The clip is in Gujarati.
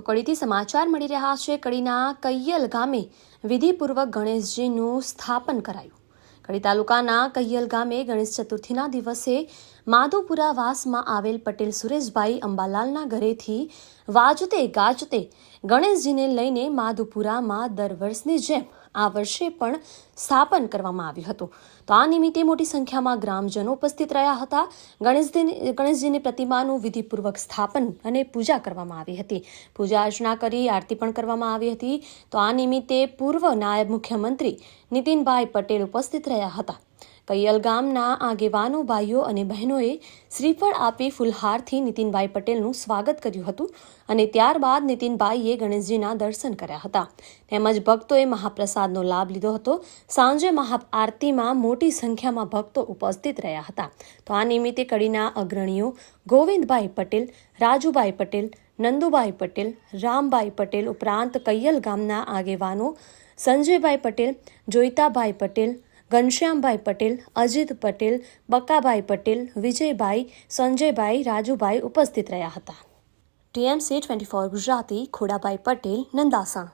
તો કડીથી સમાચાર મળી રહ્યા છે। કડીના કૈયલ ગામે વિધિપૂર્વક ગણેશજીનું સ્થાપન કરાયું। કડી તાલુકાના કૈયલ ગામે ગણેશ ચતુર્થીના દિવસે માધુપુરા વાસમાં આવેલ પટેલ સુરેશભાઈ અંબાલાલના ઘરેથી વાજતે ગાજતે ગણેશજીને લઈને માધુપુરામાં દર વર્ષની જેમ આ વર્ષે પણ સ્થાપન કરવામાં આવ્યું હતું। તો આ નિમિત્તે મોટી સંખ્યામાં ગ્રામજનો ઉપસ્થિત રહ્યા હતા। ગણેશજીની પ્રતિમાનું વિધિપૂર્વક સ્થાપન અને પૂજા કરવામાં આવી હતી। પૂજા અર્ચના કરી આરતી પણ કરવામાં આવી હતી। તો આ નિમિત્તે પૂર્વ નાયબ મુખ્યમંત્રી નીતિનભાઈ પટેલ ઉપસ્થિત રહ્યા હતા। કૈયલ ગામના આગેવાનો ભાઈઓ અને બહેનોએ શ્રીફળ આપી ફૂલહારથી નીતિનભાઈ પટેલનું સ્વાગત કર્યું હતું અને ત્યારબાદ નીતિનભાઈએ ગણેશજીના દર્શન કર્યા હતા। તેમજ ભક્તોએ મહાપ્રસાદનો લાભ લીધો હતો। સાંજે મહાઆરતીમાં મોટી સંખ્યામાં ભક્તો ઉપસ્થિત રહ્યા હતા। તો આ નિમિત્તે કડીના અગ્રણીઓ ગોવિંદભાઈ પટેલ, રાજુભાઈ પટેલ, નંદુભાઈ પટેલ, રામભાઈ પટેલ ઉપરાંત કૈયલ ગામના આગેવાનો સંજયભાઈ પટેલ, જોઈતાભાઈ પટેલ, ઘનશ્યામભાઈ પટેલ, અજીત પટેલ, બકાભાઈ પટેલ, વિજયભાઈ, સંજયભાઈ, રાજુભાઈ ઉપસ્થિત રહ્યા હતા। TMC 24 ગુજરાતી ખોડાભાઈ પટેલ, નંદાસણ।